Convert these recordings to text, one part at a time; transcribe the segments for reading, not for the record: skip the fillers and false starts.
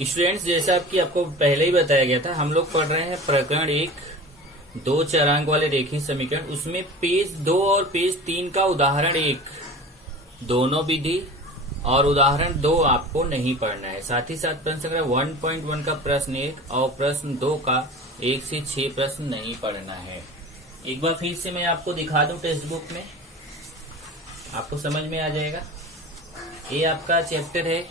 Students, जैसा आपको पहले ही बताया गया था, हम लोग पढ़ रहे हैं प्रकरण 1 दो चरांक वाले रेखीय समीकरण। उसमें पेज 2 और पेज 3 का उदाहरण 1 दोनों विधि और उदाहरण 2 आपको नहीं पढ़ना है। साथ ही साथ प्रश्न संख्या 1.1 का प्रश्न 1 और प्रश्न 2 का 1 से 6 प्रश्न नहीं पढ़ना है। एक बार फिर से मैं आपको दिखा दूं टेक्स्ट बुक में, आपको समझ में आ जाएगा। ये आपका चैप्टर है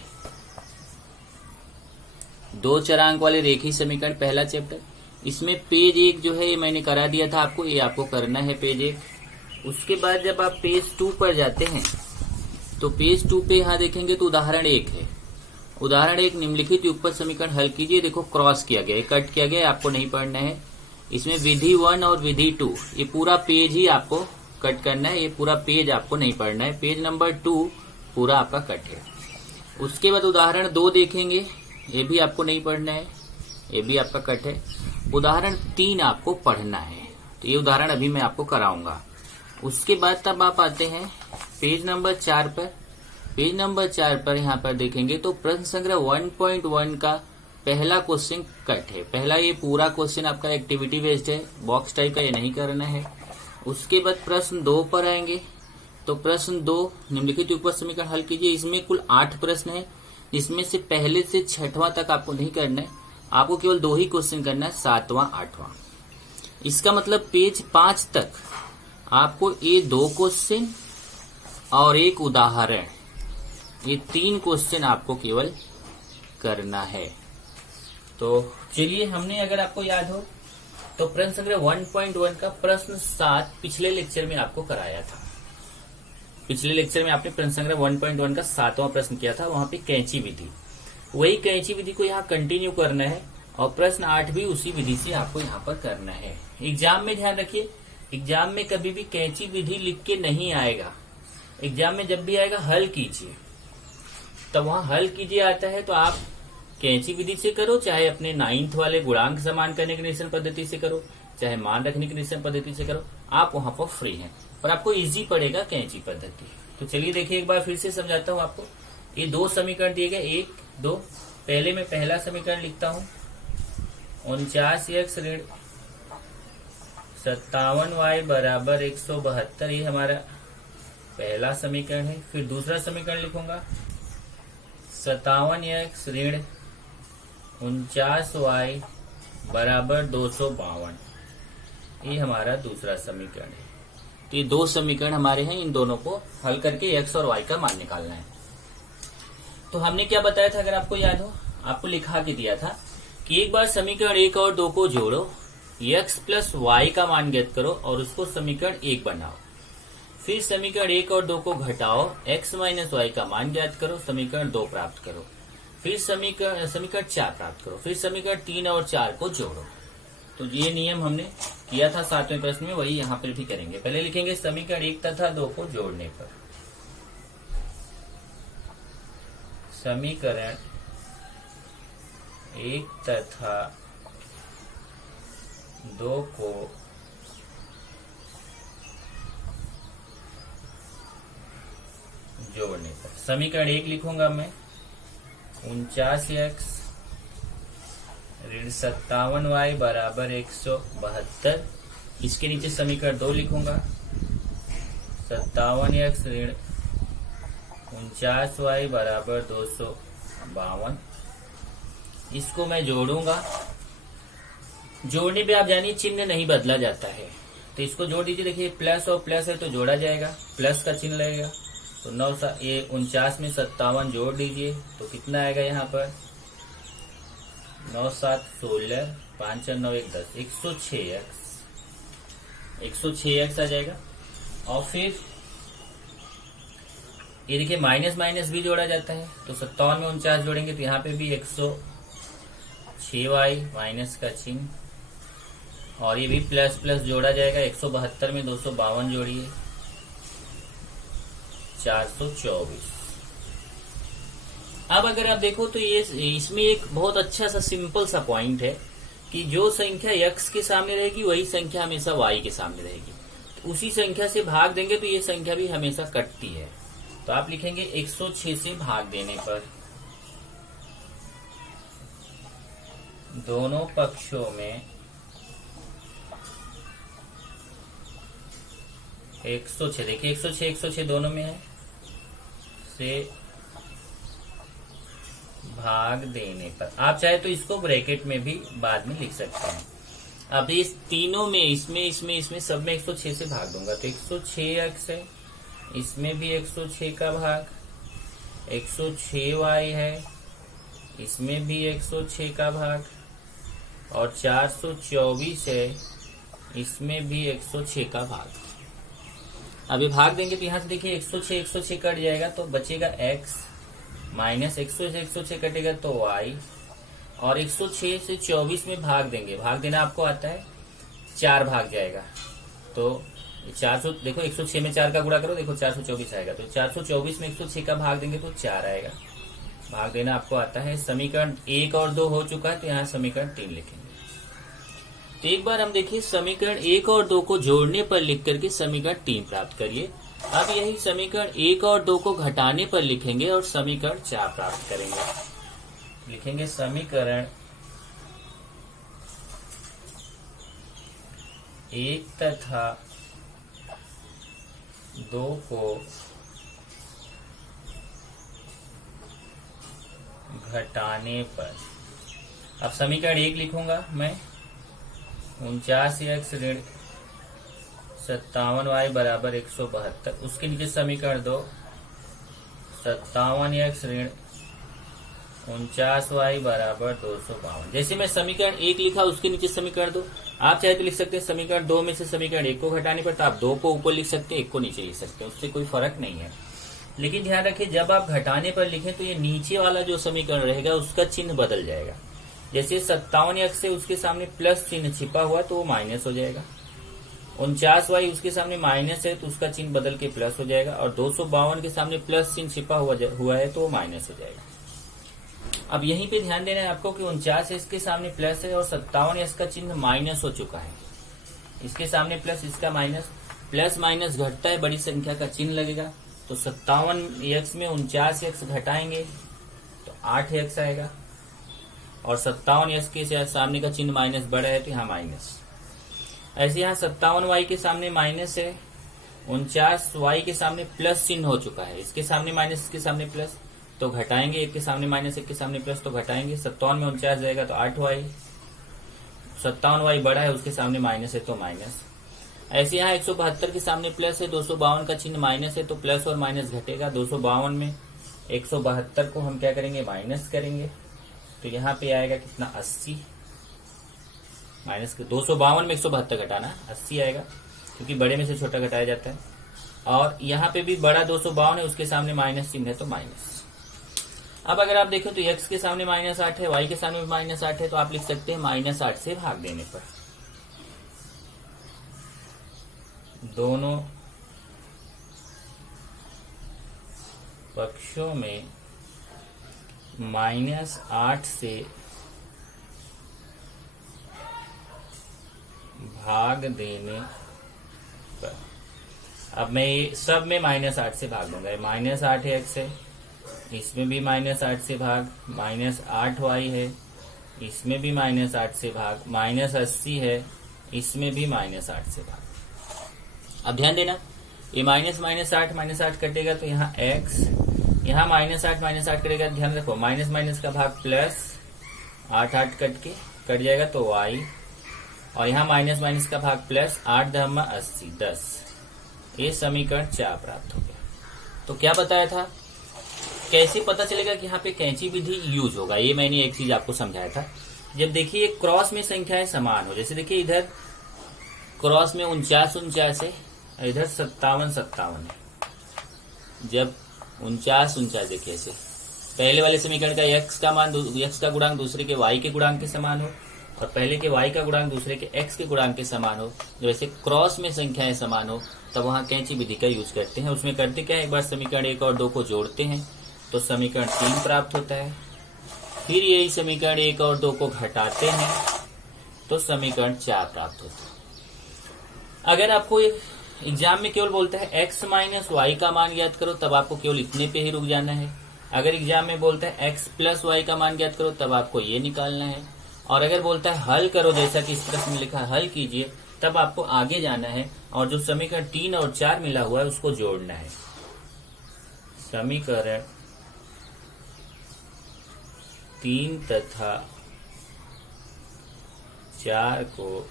दो चरांक वाले रेखीय समीकरण, पहला चैप्टर। इसमें पेज 1 जो है ये मैंने करा दिया था आपको, ये आपको करना है पेज 1। उसके बाद जब आप पेज 2 पर जाते हैं तो पेज 2 पे यहाँ देखेंगे तो उदाहरण 1 है। उदाहरण 1 निम्नलिखित युगपत समीकरण हल कीजिए। देखो क्रॉस किया गया, कट किया गया, आपको नहीं पढ़ना है। इसमें विधि 1 और विधि 2 ये पूरा पेज ही आपको कट करना है, ये पूरा पेज आपको नहीं पढ़ना है। पेज नंबर 2 पूरा आपका कट है। उसके बाद उदाहरण 2 देखेंगे, ये भी आपको नहीं पढ़ना है, ये भी आपका कट है। उदाहरण 3 आपको पढ़ना है, तो ये उदाहरण अभी मैं आपको कराऊंगा। उसके बाद तब आप आते हैं पेज नंबर 4 पर। पेज नंबर 4 पर यहाँ पर देखेंगे तो प्रश्न संख्या 1.1 का पहला क्वेश्चन कट है। पहला ये पूरा क्वेश्चन आपका एक्टिविटी बेस्ड है, बॉक्स टाइप का, ये नहीं करना है। उसके बाद प्रश्न 2 पर आएंगे तो प्रश्न 2 निम्नलिखित युगपत समीकरण हल कीजिए। इसमें कुल 8 प्रश्न है, इसमें से पहले से 6वां तक आपको नहीं करना है, आपको केवल 2 ही क्वेश्चन करना है, 7वां 8वां। इसका मतलब पेज 5 तक आपको ये 2 क्वेश्चन और एक उदाहरण, ये 3 क्वेश्चन आपको केवल करना है। तो चलिए, हमने अगर आपको याद हो तो प्रश्न संख्या 1.1 का प्रश्न 7 पिछले लेक्चर में आपको कराया था। पिछले लेक्चर में आपने प्रश्न संख्या 1.1 का 7वां प्रश्न किया था, वहां पे कैंची विधि, वही कैंची विधि को यहाँ कंटिन्यू करना है और प्रश्न 8 भी उसी विधि से आपको यहाँ पर करना है। एग्जाम में ध्यान रखिए, एग्जाम में कभी भी कैंची विधि लिख के नहीं आएगा। एग्जाम में जब भी आएगा हल कीजिए, तब वहां हल कीजिए आता है तो आप कैंची विधि से करो, चाहे अपने 9th वाले गुणांक समान करने की निरीक्षण पद्धति से करो, चाहे मान रखने की निरीक्षण पद्धति से करो, आप वहां पर फ्री हैं। पर आपको इजी पड़ेगा कैंची पद्धति। तो चलिए देखिए, एक बार फिर से समझाता हूँ आपको। ये 2 समीकरण दिए गए, 1 2। पहले मैं पहला समीकरण लिखता हूँ, 49x ऋण 57y बराबर 172, ये हमारा पहला समीकरण है। फिर दूसरा समीकरण लिखूंगा, 57x ऋण 49y बराबर 252, ये हमारा दूसरा समीकरण है। तो ये 2 समीकरण हमारे हैं, इन दोनों को हल करके x और y का मान निकालना है। तो हमने क्या बताया था, अगर आपको याद हो, आपको लिखा के दिया था कि एक बार समीकरण 1 और 2 को जोड़ो, x प्लस y का मान ज्ञात करो और उसको समीकरण 1 बनाओ। फिर समीकरण 1 और 2 को घटाओ, x माइनस y का मान ज्ञात करो, समीकरण 2 प्राप्त करो। फिर समीकरण 4 प्राप्त करो। फिर समीकरण 3 और 4 को जोड़ो। तो ये नियम हमने किया था 7वें प्रश्न में, वही यहाँ पर भी करेंगे। पहले लिखेंगे समीकरण 1 तथा 2 को जोड़ने पर, समीकरण 1 तथा 2 को जोड़ने पर। समीकरण 1 लिखूंगा मैं, 49x ऋण 57y बराबर 172। इसके नीचे समीकरण 2 लिखूंगा, 57x ऋण 49y बराबर 252। इसको मैं जोड़ूंगा। जोड़ने पे आप जानिए चिन्ह नहीं बदला जाता है, तो इसको जोड़ दीजिए। देखिए प्लस और प्लस है तो जोड़ा जाएगा, प्लस का चिन्ह लगेगा। तो 49 में 57 जोड़ दीजिए तो कितना आएगा यहाँ पर, 9 7 16, 5 9 1 10, 106x आ जाएगा। और फिर ये देखिए माइनस माइनस भी जोड़ा जाता है, तो 57 में 49 जोड़ेंगे तो यहाँ पे भी 106y माइनस का चिन्ह, और ये भी प्लस प्लस जोड़ा जाएगा। 172 में 252 जोड़िए, 424। अब अगर आप देखो तो ये इसमें एक बहुत अच्छा सा सिंपल सा पॉइंट है कि जो संख्या x के सामने रहेगी वही संख्या हमेशा y के सामने रहेगी। तो उसी संख्या से भाग देंगे तो ये संख्या भी हमेशा कटती है। तो आप लिखेंगे 106 से भाग देने पर दोनों पक्षों में 106, देखिए 106 दोनों में है, से भाग देने पर, आप चाहे तो इसको ब्रैकेट में भी बाद में लिख सकते हैं। अब इस तीनों में, इसमें सब में 106 से भाग दूंगा तो 106x है, इसमें भी 106 का भाग, 106y है, इसमें भी 106 का भाग, और 424 है, इसमें भी 106 का भाग। अभी भाग देंगे तो यहाँ से देखिए 106 कट जाएगा तो बचेगा x, माइनस 106 कटेगा तो y, और 106 से 24 में भाग देंगे, भाग देना आपको आता है, 4 भाग जाएगा तो 400, देखो 106 में 4 का गुणा करो, देखो 424 आएगा, तो 424 में 106 का भाग देंगे तो 4 आएगा, भाग देना आपको आता है। समीकरण 1 और 2 हो चुका है तो यहाँ समीकरण 3 लिखेंगे। तो एक बार हम देखिए समीकरण 1 और 2 को जोड़ने पर लिख करके समीकरण 3 प्राप्त करिए। अब यही समीकरण 1 और 2 को घटाने पर लिखेंगे और समीकरण 4 प्राप्त करेंगे। लिखेंगे समीकरण 1 तथा 2 को घटाने पर, अब समीकरण 1 लिखूंगा मैं, 49x ऋण 57y बराबर 172, उसके नीचे समीकरण 2, 57x ऋण 49y बराबर 252। जैसे मैं समीकरण 1 लिखा उसके नीचे समीकरण 2, आप चाहे तो लिख सकते हैं समीकरण 2 में से समीकरण 1 को घटाने पर, तो आप 2 को ऊपर लिख सकते हैं, 1 को नीचे लिख सकते हैं, उससे कोई फर्क नहीं है। लेकिन ध्यान रखिए जब आप घटाने पर लिखें तो ये नीचे वाला जो समीकरण रहेगा उसका चिन्ह बदल जाएगा। जैसे 57x से उसके सामने प्लस चिन्ह छिपा हुआ तो वो माइनस हो जाएगा, 49y उसके सामने माइनस है तो उसका चिन्ह बदल के प्लस हो जाएगा, और 252 के सामने प्लस चिन्ह छिपा हुआ है तो वो माइनस हो जाएगा। अब यहीं पे ध्यान देना है आपको कि 49 के सामने प्लस है और 57 का चिन्ह माइनस हो चुका है, इसके सामने प्लस, इसका माइनस, प्लस माइनस घटता है, बड़ी संख्या का चिन्ह लगेगा, तो 57x में 49x घटाएंगे तो 8x आएगा, और 57x के सामने का चिन्ह माइनस बड़ा है तो यहाँ माइनस। ऐसे यहाँ 57y के सामने माइनस है, 49y के सामने प्लस चिन्ह हो चुका है, इसके सामने माइनस, इसके सामने प्लस, तो घटाएंगे, एक के सामने माइनस एक के सामने प्लस तो घटाएंगे, 57 में 49 जाएगा तो 8y, 57y बड़ा है उसके सामने माइनस है तो माइनस। ऐसे यहाँ 172 के सामने प्लस है, 252 का चिन्ह माइनस है तो प्लस और माइनस घटेगा, 252 में 172 को हम क्या करेंगे, माइनस करेंगे, तो यहाँ पे आएगा कितना, 80, माइनस 252 में 172 घटाना 80 आएगा, क्योंकि बड़े में से छोटा घटाया जाता है, और यहाँ पे भी बड़ा 252 है उसके सामने माइनस चिन्ह है तो माइनस। अब अगर आप देखें तो x के सामने -8 है, y के सामने भी -8 है, तो आप लिख सकते हैं -8 से भाग देने पर। दोनों पक्षों में -8 से भाग देने पर, अब मैं ये सब में -8 से भाग दूंगा, -8 x है, इसमें भी -8 से भाग, -8y है, इसमें भी -8 से भाग, -80 है, इसमें भी -8 से भाग। अब ध्यान देना ये -8 कटेगा तो यहाँ x, यहाँ -8 कटेगा, ध्यान रखो माइनस माइनस का भाग प्लस, 8 कट जाएगा तो y, और यहाँ माइनस माइनस का भाग प्लस, 8 × 80 10। ये समीकरण 4 प्राप्त हो गया। तो क्या बताया था, कैसे पता चलेगा कि यहाँ पे कैंची विधि यूज होगा, ये मैंने एक चीज आपको समझाया था। जब देखिए क्रॉस में संख्याएं समान हो, जैसे देखिए इधर क्रॉस में 49 है, इधर 57 है, जब 49 देखिए ऐसे पहले वाले समीकरण का x का गुणांक दूसरे के y के गुणांक के समान हो, और पहले के y का गुणांक दूसरे के x के गुणांक के समान हो, जब ऐसे क्रॉस में संख्याएं समान हो तब वहां कैंची विधि का यूज करते हैं। उसमें करते क्या है, एक बार समीकरण 1 और 2 को जोड़ते हैं तो समीकरण 3 प्राप्त होता है, फिर यही समीकरण 1 और 2 को घटाते हैं तो समीकरण 4 प्राप्त होता है। अगर आपको एग्जाम में केवल बोलता है x - y का मान ज्ञात करो, तब आपको केवल इतने पे ही रुक जाना है। अगर एग्जाम में बोलता है x + y का मान ज्ञात करो, तब आपको ये निकालना है। और अगर बोलता है हल करो, जैसा कि इस प्रश्न में लिखा है हल कीजिए, तब आपको आगे जाना है और जो समीकरण 3 और 4 मिला हुआ है उसको जोड़ना है। समीकरण 3 तथा 4 को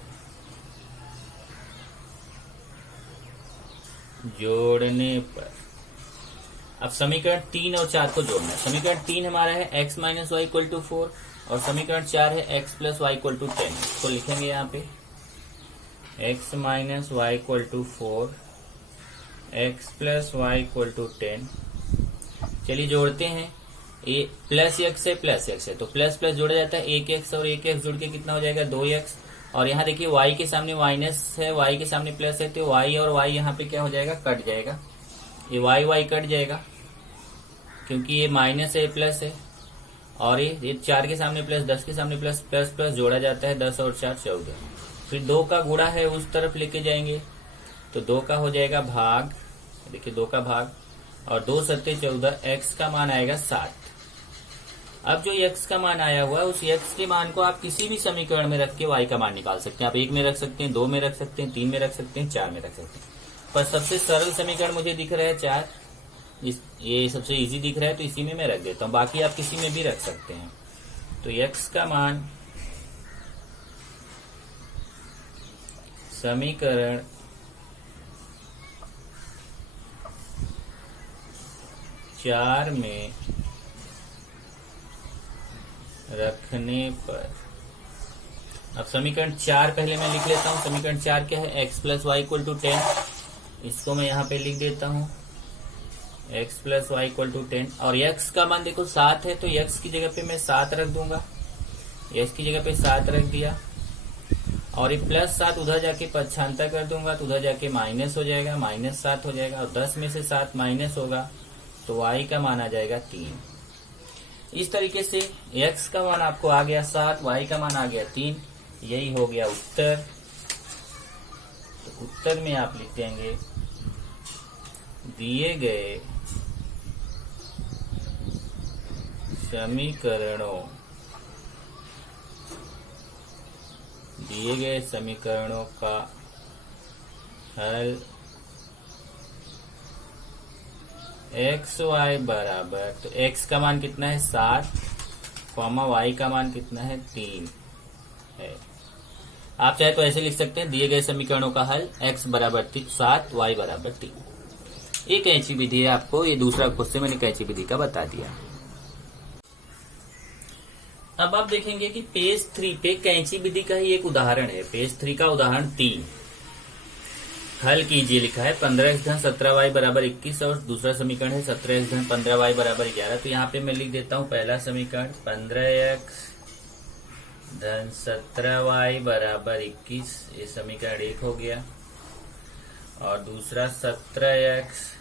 जोड़ने पर, अब समीकरण 3 और 4 को जोड़ना है। समीकरण 3 हमारा है x minus y equal to 4 और समीकरण 4 है x plus y equal to 10। इसको लिखेंगे यहाँ पे x minus y equal to 4, x plus y equal to 10। चलिए जोड़ते हैं। ए प्लस एक्स है प्लस एक्स है तो प्लस प्लस जोड़ा जाता है, एक एक्स और एक एक्स जुड़ के कितना हो जाएगा 2x। और यहाँ देखिए y के सामने माइनस है, y के सामने प्लस है, तो y और y यहाँ पे क्या हो जाएगा, कट जाएगा। ये y कट जाएगा क्योंकि ये माइनस है प्लस है, और ये 4 के सामने प्लस, 10 के सामने प्लस, प्लस प्लस जोड़ा जाता है, 10 और 4 14। फिर 2 का गुणा है उस तरफ लेके जाएंगे तो 2 का हो जाएगा भाग, देखिए 2 का भाग, और 2 सत्ते 14, x का मान आएगा 7। अब जो x का मान आया हुआ है उस x के मान को आप किसी भी समीकरण में रख के y का मान निकाल सकते हैं। आप 1 में रख सकते हैं, 2 में रख सकते हैं, 3 में रख सकते हैं, 4 में रख सकते हैं। पर सबसे सरल समीकरण मुझे दिख रहा है 4, ये सबसे इजी दिख रहा है तो इसी में मैं रख देता हूँ, बाकी आप किसी में भी रख सकते हैं। तो x का मान समीकरण 4 में रखने पर, अब समीकरण 4 पहले मैं लिख लेता हूँ। समीकरण 4 क्या है, x plus y equal to 10, इसको मैं यहाँ पे लिख देता हूँ x plus y equal to 10। और x का मान देखो 7 है तो x की जगह पे मैं 7 रख दूंगा, x की जगह पे 7 रख दिया, और ये प्लस 7 उधर जाके पक्षांतर कर दूंगा तो उधर जाके माइनस हो जाएगा, माइनस 7 हो जाएगा, और 10 में से 7 माइनस होगा तो y का मान आ जाएगा 3। इस तरीके से x का मान आपको आ गया 7, y का मान आ गया 3। यही हो गया उत्तर। तो उत्तर में आप लिख देंगे दिए गए समीकरणों का हल एक्स वाई बराबर, तो x का मान कितना है 7, y का मान कितना है 3 है। आप चाहे तो ऐसे लिख सकते हैं, दिए गए समीकरणों का हल x बराबर 7, y बराबर 3। ये कैंची विधि है, आपको ये दूसरा क्वेश्चन मैंने कैंची विधि का बता दिया। अब आप देखेंगे कि पेज 3 पे कैंची विधि का ही एक उदाहरण है। पेज 3 का उदाहरण 3, हल कीजिए लिखा है 15x धन 17y बराबर 21, और दूसरा समीकरण है 17x धन 15y बराबर 11। तो यहाँ पे मैं लिख देता हूँ पहला समीकरण 15x धन 17y बराबर 21, ये समीकरण 1 हो गया, और दूसरा 17x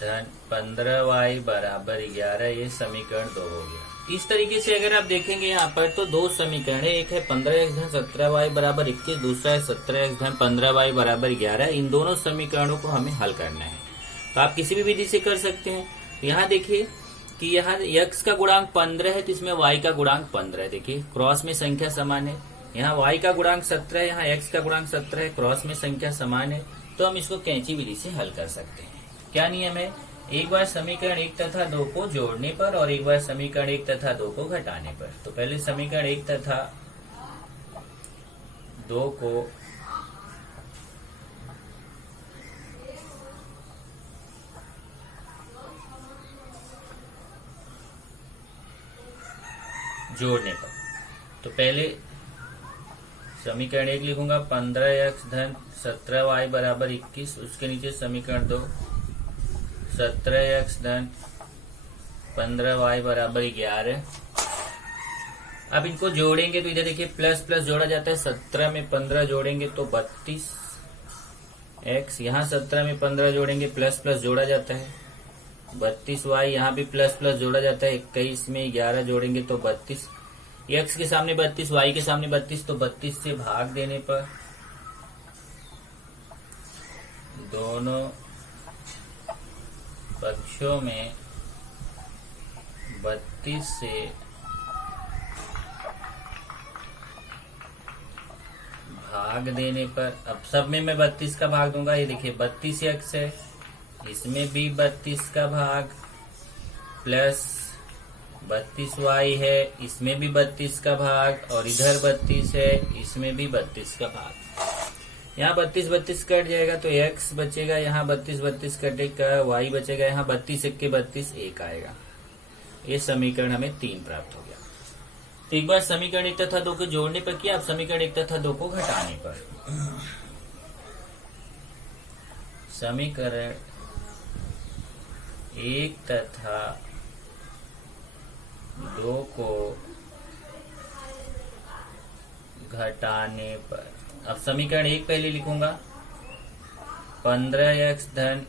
धन 15y बराबर 11, ये समीकरण 2 हो गया। इस तरीके से अगर आप देखेंगे यहाँ पर तो 2 समीकरण है, एक है 15x धन 17y बराबर 21, दूसरा है 17x धन 15y बराबर 11। इन दोनों समीकरणों को हमें हल करना है, तो आप किसी भी विधि से कर सकते हैं। यहाँ देखिए कि यहाँ x का गुणांक 15 है तो इसमें y का गुणांक 15 है। देखिए क्रॉस में संख्या समान है, यहाँ y का गुणांक 17 है, यहाँ x का गुणांक 17 है, क्रॉस में संख्या समान है, तो हम इसको कैंची विधि से हल कर सकते हैं। क्या नियम है, एक बार समीकरण 1 तथा 2 को जोड़ने पर और एक बार समीकरण 1 तथा 2 को घटाने पर। तो पहले समीकरण 1 तथा 2 को जोड़ने पर, तो पहले समीकरण 1 लिखूंगा 15x धन 17y बराबर 21, उसके नीचे समीकरण 2 17x धन 15y बराबर 11। अब इनको जोड़ेंगे तो इधर देखिए प्लस प्लस जोड़ा जाता है, 17 में 15 जोड़ेंगे तो 32x, यहाँ 17 में 15 जोड़ेंगे प्लस प्लस जोड़ा जाता है 32y, यहाँ भी प्लस प्लस जोड़ा जाता है 21 में 11 जोड़ेंगे तो 32, x के सामने 32, y के सामने 32, तो 32 से भाग देने पर दोनों पक्षों में 32 से भाग देने पर, अब सब में मैं 32 का भाग दूंगा। ये देखिए 32x है, इसमें भी 32 का भाग, प्लस 32y है, इसमें भी 32 का भाग, और इधर 32 है, इसमें भी 32 का भाग। यहाँ 32 कट जाएगा तो x बचेगा, यहाँ 32 कटेगा, y बचेगा, यहाँ 32 1 के 32 1 आएगा। ये समीकरण हमें 3 प्राप्त हो गया। तो एक बार समीकरण 1 तथा 2 को जोड़ने पर किया, अब समीकरण 1 तथा 2 को घटाने पर। समीकरण 1 तथा 2 को घटाने पर, अब समीकरण 1 पहले लिखूंगा, 15x धन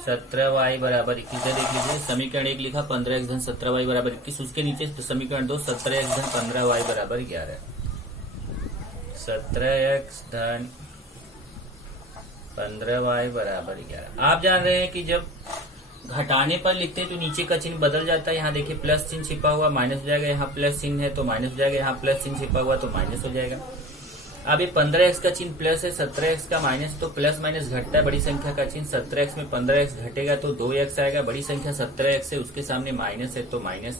17y बराबर 21। देख लीजिए समीकरण 1 लिखा 15x धन 17y बराबर 21, उसके नीचे तो समीकरण 2 17x धन 15y बराबर 11। 17x धन 15y बराबर 11। आप जान रहे हैं कि जब घटाने पर लिखते हैं तो नीचे का चिन्ह बदल जाता है। यहाँ देखिए प्लस चिन्ह छिपा हुआ माइनस हो जाएगा, यहाँ प्लस चिन्ह है तो माइनस हो जाएगा, यहाँ प्लस चिन्ह छिपा हुआ तो माइनस हो जाएगा। अब ये 15x का चिन्ह प्लस है, 17x का माइनस, तो प्लस माइनस घटता है, बड़ी संख्या का चिन्ह 17x में 15x घटेगा तो 2x आएगा, बड़ी संख्या 17x है उसके सामने माइनस है तो माइनस।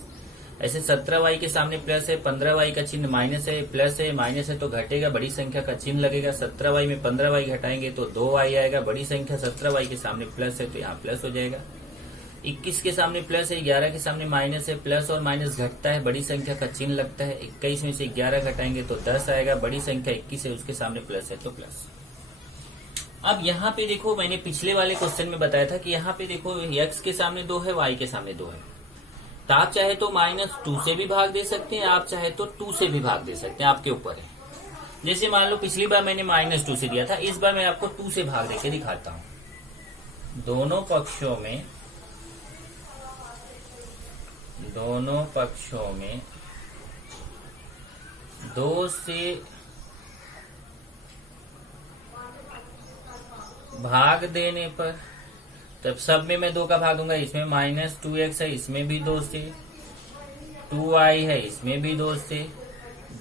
ऐसे 17y के सामने प्लस है, 15y का चिन्ह माइनस है, प्लस है माइनस है तो घटेगा, बड़ी संख्या का चिन्ह लगेगा। 17y में 15y घटाएंगे तो 2y आएगा, बड़ी संख्या 17y के सामने प्लस है तो यहाँ प्लस हो जाएगा। 21 के सामने प्लस है, 11 के सामने माइनस है, प्लस और माइनस घटता है, बड़ी संख्या का चिन्ह लगता है। 21 में से 11 घटाएंगे तो 10 आएगा, बड़ी संख्या 21 है उसके सामने प्लस है तो प्लस। अब यहाँ पे देखो, मैंने पिछले वाले क्वेश्चन में बताया था कि यहाँ पे देखो x के सामने 2 है, y के सामने 2 है, तो आप चाहे तो -2 से भी भाग दे सकते हैं, आप चाहे तो 2 से भी भाग दे सकते हैं, आपके ऊपर है। जैसे मान लो पिछली बार मैंने -2 से दिया था, इस बार मैं आपको 2 से भाग देके दिखाता हूं। दोनों पक्षों में 2 से भाग देने पर, तब सब में मैं 2 का भाग दूंगा। इसमें -2x है, इसमें भी 2 से, 2y है, इसमें भी 2 से,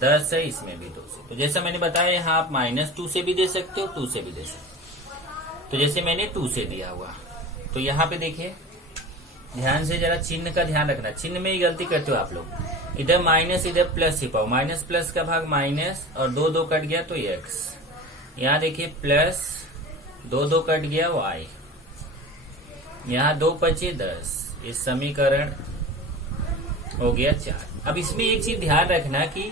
10 है, इसमें भी 2 से। तो जैसा मैंने बताया यहाँ आप -2 से भी दे सकते हो, 2 से भी दे सकते हो। तो जैसे मैंने 2 से दिया हुआ, तो यहाँ पे देखिए ध्यान से जरा चिन्ह का ध्यान रखना, चिन्ह में ही गलती करते हो आप लोग। इधर माइनस इधर प्लस छिपाओ, माइनस प्लस का भाग माइनस और 2 कट गया तो x। यहाँ देखिए प्लस 2 कट गया y, यहाँ 2 बचे 10। इस समीकरण हो गया 4। अब इसमें एक चीज ध्यान रखना कि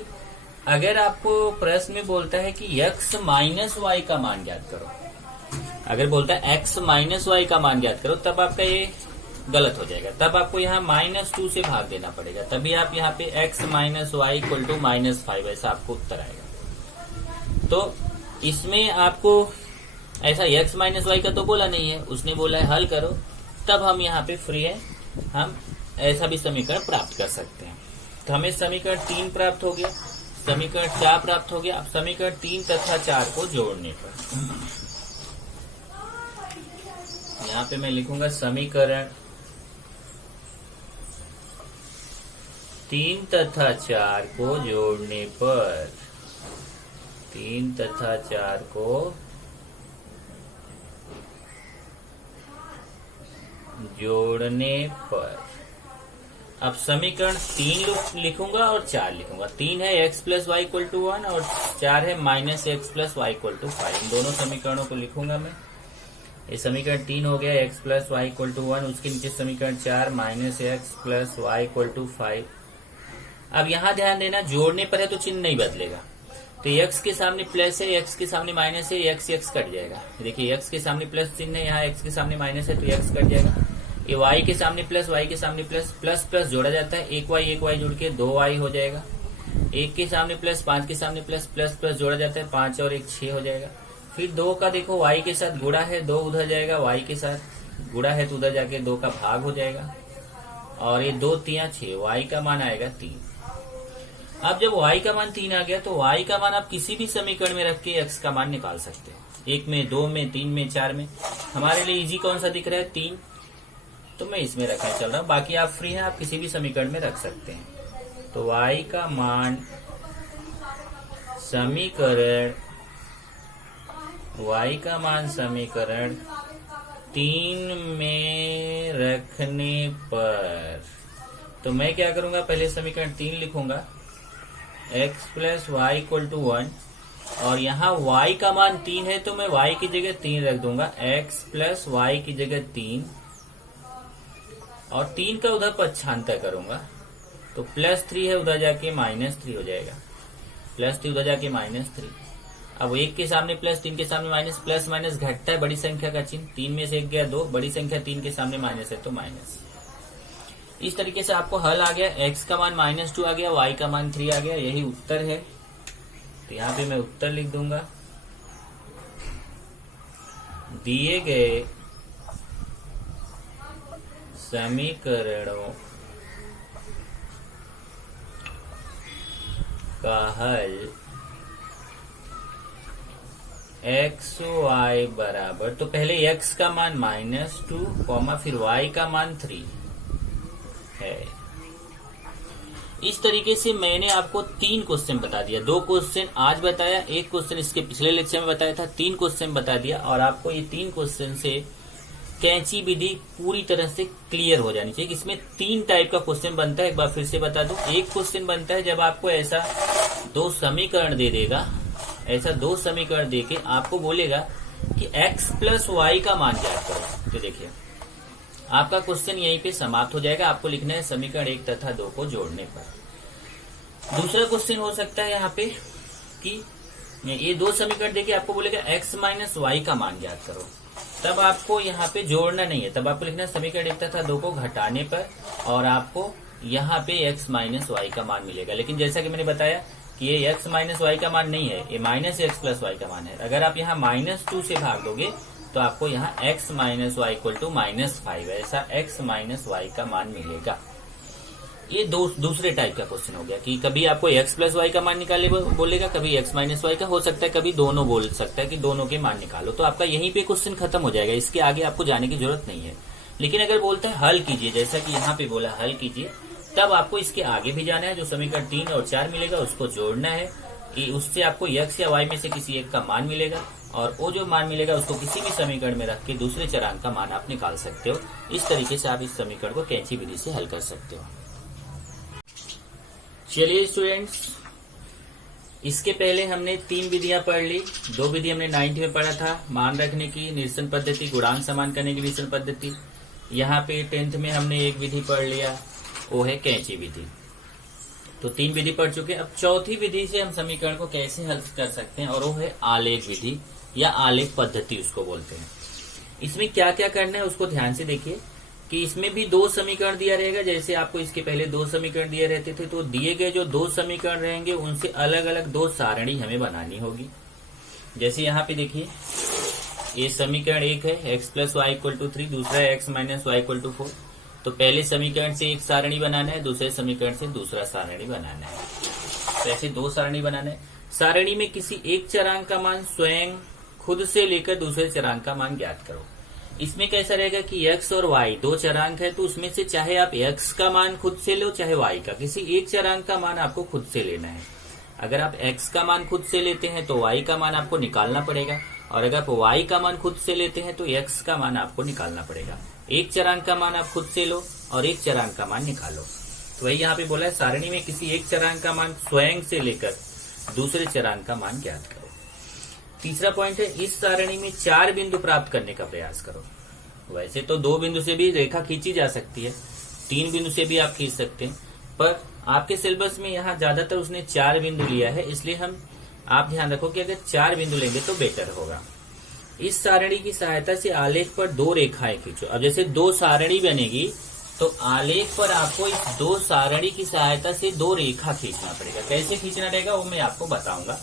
अगर आपको प्रश्न में बोलता है कि x माइनस वाई का मान ज्ञात करो, अगर बोलता है x माइनस वाई का मान ज्ञात करो, तब आपका ये गलत हो जाएगा। तब आपको यहाँ -2 से भाग देना पड़ेगा, तभी आप यहाँ पे x minus y equal to -5 ऐसा आपको उत्तर आएगा। तो इसमें आपको ऐसा x माइनस वाई का तो बोला नहीं है, उसने बोला है हल करो, तब हम यहाँ पे फ्री है, हम ऐसा भी समीकरण प्राप्त कर सकते हैं। तो हमें समीकरण 3 प्राप्त हो गया, समीकरण 4 प्राप्त हो गया। अब समीकरण 3 तथा 4 को जोड़ने पर यहाँ पे मैं लिखूंगा समीकरण 3 तथा 4 को जोड़ने पर, 3 तथा 4 को जोड़ने पर, अब समीकरण 3 लिखूंगा और 4 लिखूंगा। 3 है x plus y equal to 1 और 4 है -x plus y equal to 5। इन दोनों समीकरणों को लिखूंगा मैं। ये समीकरण 3 हो गया x plus y equal to 1, उसके नीचे समीकरण 4 -x plus y equal to 5। अब यहाँ ध्यान देना, जोड़ने पर है तो चिन्ह नहीं बदलेगा, तो x के सामने प्लस है, x के सामने माइनस है, x कट जाएगा। देखिए x के सामने प्लस चिन्ह है, यहाँ x के सामने माइनस है तो x कट जाएगा। ये y के सामने प्लस, y के सामने प्लस, प्लस प्लस जोड़ा जाता है, 1y जुड़ के 2y हो जाएगा। 1 के सामने प्लस, 5 के सामने प्लस, प्लस प्लस जोड़ा जाता है, 5 और 1 6 हो जाएगा। फिर 2 का देखो y के साथ गुणा है, 2 उधर जाएगा, y के साथ गुणा है तो उधर जाके 2 का भाग हो जाएगा, और ये 2 3 6, y का मान आएगा 3। अब जब y का मान 3 आ गया तो y का मान आप किसी भी समीकरण में रख के x का मान निकाल सकते हो। 1 में, 2 में, 3 में, 4 में। हमारे लिए इजी कौन सा दिख रहा है? 3, तो मैं इसमें रखने चल रहा हूँ। बाकी आप फ्री हैं, आप किसी भी समीकरण में रख सकते हैं। तो y का मान समीकरण y का मान समीकरण 3 में रखने पर, तो मैं क्या करूंगा, पहले समीकरण 3 लिखूंगा, x plus y equal to 1, और यहाँ y का मान 3 है तो मैं y की जगह 3 रख दूंगा, x प्लस वाई की जगह 3, और 3 का उधर पक्षांतर करूंगा तो +3 है, उधर जाके -3 हो जाएगा, +3 उधर जाके -3। अब 1 के सामने प्लस, 3 के सामने माइनस, प्लस माइनस घटता है बड़ी संख्या का चिन्ह, 3 में से 1 गया 2, बड़ी संख्या 3 के सामने माइनस है तो माइनस। इस तरीके से आपको हल आ गया, x का मान -2 आ गया, y का मान 3 आ गया, यही उत्तर है। तो यहाँ पे मैं उत्तर लिख दूंगा, दिए गए समीकरणों का हल x y बराबर, तो पहले x का मान -2, फिर y का मान 3 है। इस तरीके से मैंने आपको 3 क्वेश्चन बता दिया, 2 क्वेश्चन आज बताया, 1 क्वेश्चन इसके पिछले लेक्चर में बताया था, 3 क्वेश्चन बता दिया, और आपको ये 3 क्वेश्चन से कैंची विधि पूरी तरह से क्लियर हो जानी चाहिए। इसमें 3 टाइप का क्वेश्चन बनता है, एक बार फिर से बता दूं। एक क्वेश्चन बनता है जब आपको ऐसा 2 समीकरण दे देगा, ऐसा 2 समीकरण देके आपको बोलेगा कि x प्लस वाई का मान ज्ञात करो, तो देखिए आपका क्वेश्चन यहीं पे समाप्त हो जाएगा। आपको लिखना है समीकरण 1 तथा 2 को जोड़ने पर। दूसरा क्वेश्चन हो सकता है यहाँ पे कि ये 2 समीकरण देके आपको बोलेगा x माइनस वाई का मान ज्ञात करो, तब आपको यहाँ पे जोड़ना नहीं है, तब आपको लिखना है समीकरण 1 तथा 2 को घटाने पर, और आपको यहाँ पे x माइनस वाई का मान मिलेगा। लेकिन जैसा कि मैंने बताया कि ये x माइनस वाई का मान नहीं है, ये माइनस x प्लस वाई का मान है। अगर आप यहाँ -2 से भाग दोगे तो आपको यहाँ x minus y equal to -5, ऐसा x माइनस वाई का मान मिलेगा। ये दूसरे टाइप का क्वेश्चन हो गया कि कभी आपको x प्लस वाई का मान निकाले बोलेगा, कभी x माइनस वाई का हो सकता है, कभी दोनों बोल सकता है कि दोनों के मान निकालो, तो आपका यहीं पे क्वेश्चन खत्म हो जाएगा, इसके आगे आपको जाने की जरूरत नहीं है। लेकिन अगर बोलता है हल कीजिए, जैसा कि यहाँ पे बोला हल कीजिए, तब आपको इसके आगे भी जाना है, जो समीकरण 3 और 4 मिलेगा उसको जोड़ना है, कि उससे आपको x या y में से किसी एक का मान मिलेगा, और वो जो मान मिलेगा उसको किसी भी समीकरण में रख के दूसरे चरांक का मान आप निकाल सकते हो। इस तरीके से आप इस समीकरण को कैंची विधि से हल कर सकते हो। चलिए स्टूडेंट्स, इसके पहले हमने 3 विधियां पढ़ ली। 2 विधि हमने 9th में पढ़ा था, मान रखने की निरसन पद्धति, गुणांक समान करने की निरसन पद्धति। यहाँ पे 10th में हमने एक विधि पढ़ लिया, वो है कैंची विधि। तो 3 विधि पढ़ चुके। अब चौथी विधि से हम समीकरण को कैसे हल कर सकते हैं, और वो है आलेख विधि या आलेख पद्धति उसको बोलते हैं। इसमें क्या क्या करना है उसको ध्यान से देखिए कि इसमें भी 2 समीकरण दिया रहेगा, जैसे आपको इसके पहले 2 समीकरण दिए रहते थे, तो दिए गए जो 2 समीकरण रहेंगे उनसे अलग अलग 2 सारणी हमें बनानी होगी। जैसे यहाँ पे देखिए, ये समीकरण 1 है, x plus y equal to 3, दूसरा है x minus y equal to 4। तो पहले समीकरण से एक सारणी बनाना है, दूसरे समीकरण से दूसरा सारणी बनाना है, तो ऐसे 2 सारणी बनाना है। सारणी में किसी एक चरांक का मान स्वयं खुद से लेकर दूसरे चरांक का मान ज्ञात करो। इसमें कैसा रहेगा कि x और y 2 चरांक है, तो उसमें से चाहे आप x का मान खुद से लो चाहे y का, किसी एक चरांक का मान आपको खुद से लेना है। अगर आप x का मान खुद से लेते हैं तो y का मान आपको निकालना पड़ेगा, और अगर आप y का मान खुद से लेते हैं तो x का मान आपको निकालना पड़ेगा। एक चरांक का मान आप खुद से लो और एक चरांक का मान निकालो। तो वही यहाँ पे बोला है, सारणी में किसी एक चरांक का मान स्वयं से लेकर दूसरे चरांक का मान ज्ञात करो। तीसरा पॉइंट है, इस सारणी में 4 बिंदु प्राप्त करने का प्रयास करो। वैसे तो 2 बिंदु से भी रेखा खींची जा सकती है, 3 बिंदु से भी आप खींच सकते हैं, पर आपके सिलेबस में यहाँ ज्यादातर उसने 4 बिंदु लिया है, इसलिए आप ध्यान रखो कि अगर 4 बिंदु लेंगे तो बेटर होगा। इस सारणी की सहायता से आलेख पर 2 रेखाएं खींचो। अब जैसे 2 सारणी बनेगी तो आलेख पर आपको इस 2 सारणी की सहायता से 2 रेखा खींचना पड़ेगा। कैसे खींचना रहेगा वो मैं आपको बताऊंगा।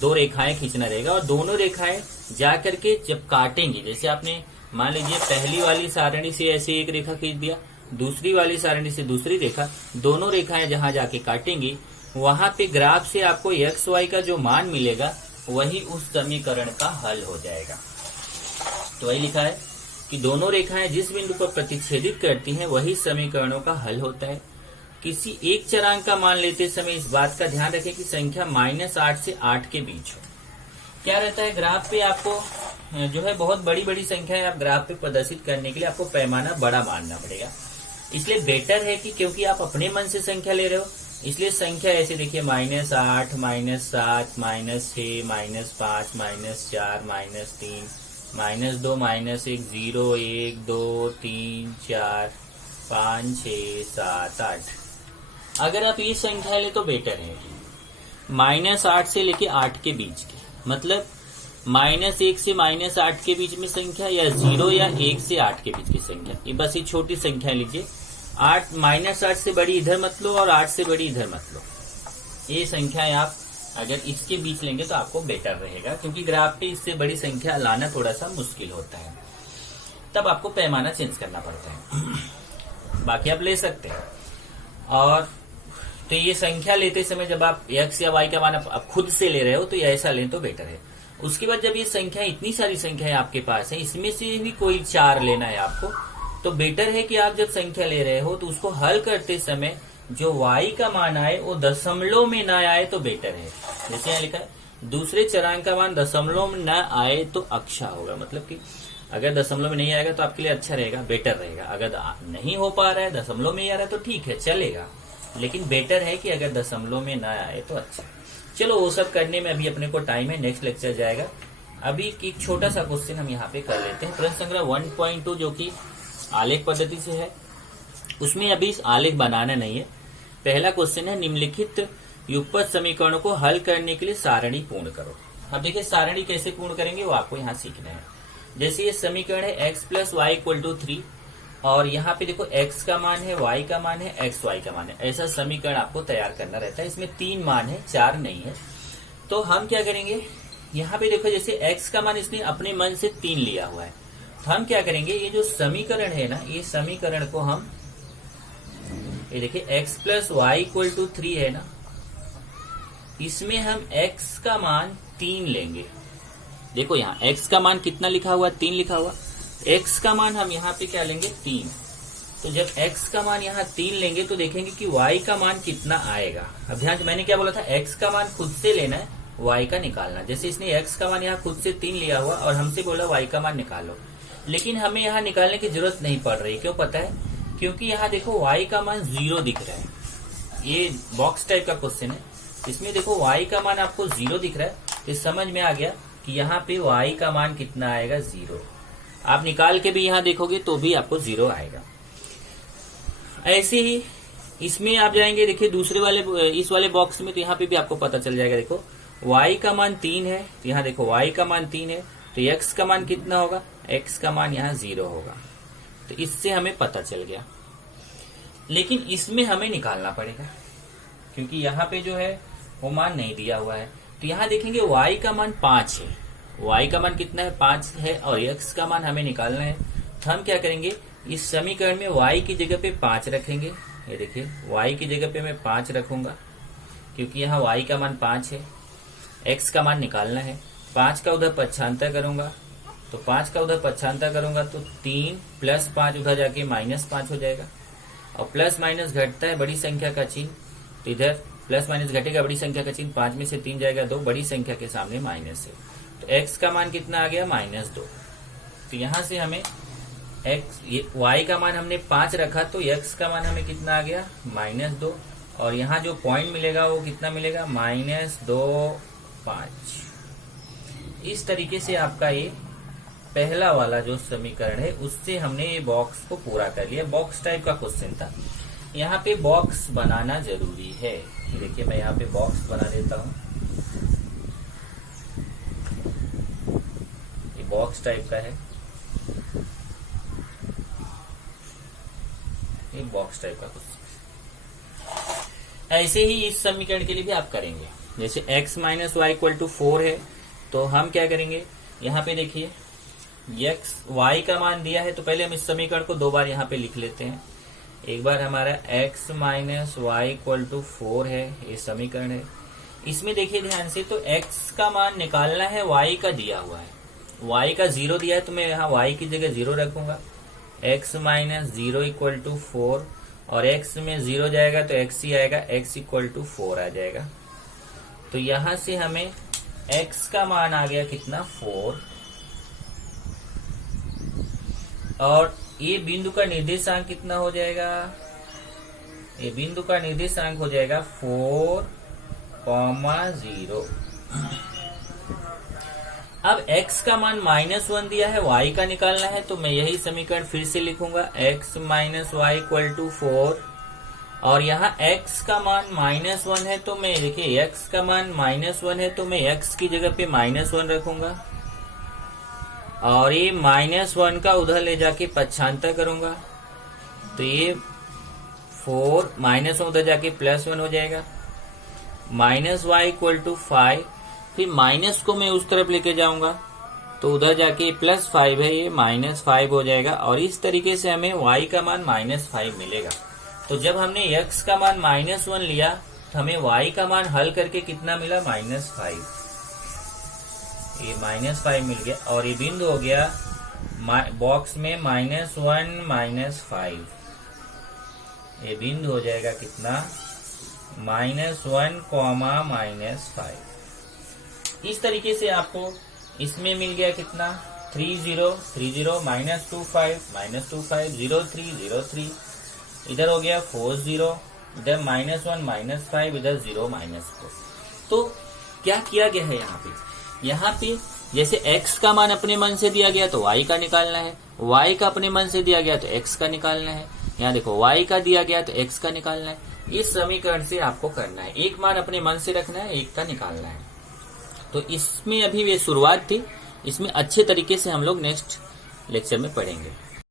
2 रेखाएं खींचना रहेगा, और दोनों रेखाएं जा करके जब काटेंगी, जैसे आपने मान लीजिए पहली वाली सारणी से ऐसे एक रेखा खींच दिया, दूसरी वाली सारणी से दूसरी रेखा, दोनों रेखाएं जहां जाके काटेंगी वहां पे ग्राफ से आपको x y का जो मान मिलेगा वही उस समीकरण का हल हो जाएगा। तो वही लिखा है कि दोनों रेखाएं जिस बिंदु पर प्रतिच्छेदित करती हैं वही समीकरणों का हल होता है। किसी एक चरांक का मान लेते समय इस बात का ध्यान रखें कि संख्या -8 से 8 के बीच हो। क्या रहता है ग्राफ पे आपको जो है बहुत बड़ी बड़ी संख्या है, आप ग्राफ पे प्रदर्शित करने के लिए आपको पैमाना बड़ा मानना पड़ेगा। इसलिए बेटर है कि क्योंकि आप अपने मन से संख्या ले रहे हो, इसलिए संख्या ऐसे देखिए -8, -7, -6, -5, -4, -3, -2, -1, 0, 1, 2, 3, 4, 5, 6, 7, 8। अगर आप ये संख्या ले तो बेटर है -8 से लेके 8 के बीच के, मतलब -1 से -8 के बीच में संख्या, या 0 या 1 से 8 के बीच की संख्या। ये बस ये छोटी संख्या लीजिए, -8 से बड़ी इधर मत लो और 8 से बड़ी इधर मत लो। ये संख्याएं आप अगर इसके बीच लेंगे तो आपको बेटर रहेगा, क्योंकि ग्राफ पे इससे बड़ी संख्या लाना थोड़ा सा मुश्किल होता है, तब आपको पैमाना चेंज करना पड़ता है। बाकी आप ले सकते हैं। और तो ये संख्या लेते समय जब आप x या y का मान आप खुद से ले रहे हो तो ये ऐसा लें तो बेटर है। उसके बाद जब ये संख्या, इतनी सारी संख्याएं आपके पास है, इसमें से भी कोई 4 लेना है आपको, तो बेटर है कि आप जब संख्या ले रहे हो तो उसको हल करते समय जो y का मान आए वो दशमलव में ना आए तो बेटर है। जैसे यहाँ लिखा है दूसरे चरांक का मान दशमलव में न आए तो अच्छा होगा, मतलब कि अगर दशमलव में नहीं आएगा तो आपके लिए अच्छा रहेगा, बेटर रहेगा। अगर नहीं हो पा रहा है, दशमलव में ही आ रहा है तो ठीक है, चलेगा, लेकिन बेटर है कि अगर दशमलव में ना आए तो अच्छा। चलो वो सब करने में अभी अपने को टाइम है, नेक्स्ट लेक्चर जाएगा। अभी एक छोटा सा क्वेश्चन हम यहाँ पे कर लेते हैं। प्रश्न संख्या 1.2 जो कि आलेख पद्धति से है, उसमें अभी इस आलेख बनाना नहीं है। पहला क्वेश्चन है निम्नलिखित युगपत समीकरणों को हल करने के लिए सारणी पूर्ण करो। अब देखिए सारणी कैसे पूर्ण करेंगे वो आपको यहाँ सीखना है। जैसे ये समीकरण है x + y = 3 और यहाँ पे देखो x का मान है, y का मान है, xy का मान है, ऐसा समीकरण आपको तैयार करना रहता है। इसमें 3 मान है, 4 नहीं है। तो हम क्या करेंगे, यहाँ पे देखो जैसे x का मान इसने अपने मन से 3 लिया हुआ है, तो हम क्या करेंगे, ये जो समीकरण है ना, ये समीकरण को हम, ये देखिए x + y = 3 है ना, इसमें हम x का मान 3 लेंगे। देखो यहाँ x का मान कितना लिखा हुआ, 3 लिखा हुआ, x का मान हम यहाँ पे क्या लेंगे, 3। तो जब x का मान यहाँ 3 लेंगे तो देखेंगे कि y का मान कितना आएगा। अब ध्यान से मैंने क्या बोला था, x का मान खुद से लेना है, y का निकालना। जैसे इसने x का मान यहाँ खुद से 3 लिया हुआ और हमसे बोला y का मान निकालो, लेकिन हमें यहाँ निकालने की जरूरत नहीं पड़ रही। क्यों पता है, क्योंकि यहाँ देखो y का मान 0 दिख रहा है। ये बॉक्स टाइप का क्वेश्चन है, इसमें देखो y का मान आपको 0 दिख रहा है, तो समझ में आ गया कि यहाँ पे y का मान कितना आएगा, 0। आप निकाल के भी यहाँ देखोगे तो भी आपको 0 आएगा। ऐसे ही इसमें आप जाएंगे, देखिए दूसरे वाले इस वाले बॉक्स में, तो यहाँ पे भी आपको पता चल जाएगा। देखो y का मान 3 है, तो यहाँ देखो y का मान 3 है, तो x का मान कितना होगा, x का मान यहाँ 0 होगा। तो इससे हमें पता चल गया, लेकिन इसमें हमें निकालना पड़ेगा क्योंकि यहाँ पे जो है वो मान नहीं दिया हुआ है। तो यहाँ देखेंगे y का मान 5 है, y का मान कितना है, 5 है, और x का मान हमें निकालना है। तो हम क्या करेंगे, इस समीकरण में y की जगह पे 5 रखेंगे। ये देखिए y की जगह पे मैं 5 रखूंगा क्योंकि यहाँ y का मान 5 है, x का मान निकालना है। 5 का उधर पक्षांतर करूंगा, तो 5 का उधर पक्षांतर करूंगा तो 3 + 5 उधर जाके -5 हो जाएगा, और प्लस माइनस घटता है बड़ी संख्या का चिन्ह, तो इधर प्लस माइनस घटेगा, बड़ी संख्या का चिन्ह, 5 में से 3 जाएगा 2, बड़ी संख्या के सामने माइनस है, तो x का मान कितना आ गया, -2। तो यहाँ से हमें y का मान हमने 5 रखा, तो x का मान हमें कितना आ गया, -2, और यहाँ जो पॉइंट मिलेगा वो कितना मिलेगा, -2, 5। इस तरीके से आपका ये पहला वाला जो समीकरण है उससे हमने ये बॉक्स को पूरा कर लिया। बॉक्स टाइप का क्वेश्चन था, यहाँ पे बॉक्स बनाना जरूरी है। देखिए मैं यहाँ पे बॉक्स बना देता हूँ, ये बॉक्स टाइप का है, ये बॉक्स टाइप का क्वेश्चन। ऐसे ही इस समीकरण के लिए भी आप करेंगे। जैसे x - y = 4 है, तो हम क्या करेंगे, यहाँ पे देखिए y का मान दिया है, तो पहले हम इस समीकरण को 2 बार यहाँ पे लिख लेते हैं। एक बार हमारा x - y = 4 है, ये समीकरण है। इसमें देखिए ध्यान से, तो x का मान निकालना है, y का दिया हुआ है, y का 0 दिया है, तो मैं यहाँ y की जगह 0 रखूंगा। x - 0 = 4, और x में 0 जाएगा तो x ही आएगा, x = 4 आ जाएगा। तो यहाँ से हमें x का मान आ गया कितना 4, और ये बिंदु का निर्देशांक कितना हो जाएगा, ये बिंदु का निर्देशांक हो जाएगा 4,0। अब x का मान -1 दिया है, y का निकालना है, तो मैं यही समीकरण फिर से लिखूंगा, x minus y equal to 4, और यहाँ x का मान -1 है, तो मैं देखिए x का मान -1 है तो मैं x की जगह पे -1 रखूंगा, और ये -1 का उधर ले जाके पक्षांतर करूंगा, तो ये 4 -1 उधर जाके +1 हो जाएगा, माइनस वाई इक्वल टू 5, फिर माइनस को मैं उस तरफ लेके जाऊंगा तो उधर जाके +5 है, ये -5 हो जाएगा, और इस तरीके से हमें y का मान -5 मिलेगा। तो जब हमने x का मान -1 लिया तो हमें y का मान हल करके कितना मिला, -5, ये -5 मिल गया, और ये बिंदु हो गया बॉक्स में -1 -5, ये बिंदु हो जाएगा कितना -1, -5। इस तरीके से आपको इसमें मिल गया कितना 30 -25 -25 03 03, इधर हो गया 40, इधर -1 -5, इधर 0 -4। तो क्या किया गया है यहाँ पे जैसे x का मान अपने मन से दिया गया तो y का निकालना है, y का अपने मन से दिया गया तो x का निकालना है, यहाँ देखो y का दिया गया तो x का निकालना है। इस समीकरण से आपको करना है, एक मान अपने मन से रखना है, एक का निकालना है। तो इसमें अभी ये शुरुआत थी, इसमें अच्छे तरीके से हम लोग नेक्स्ट लेक्चर में पढ़ेंगे।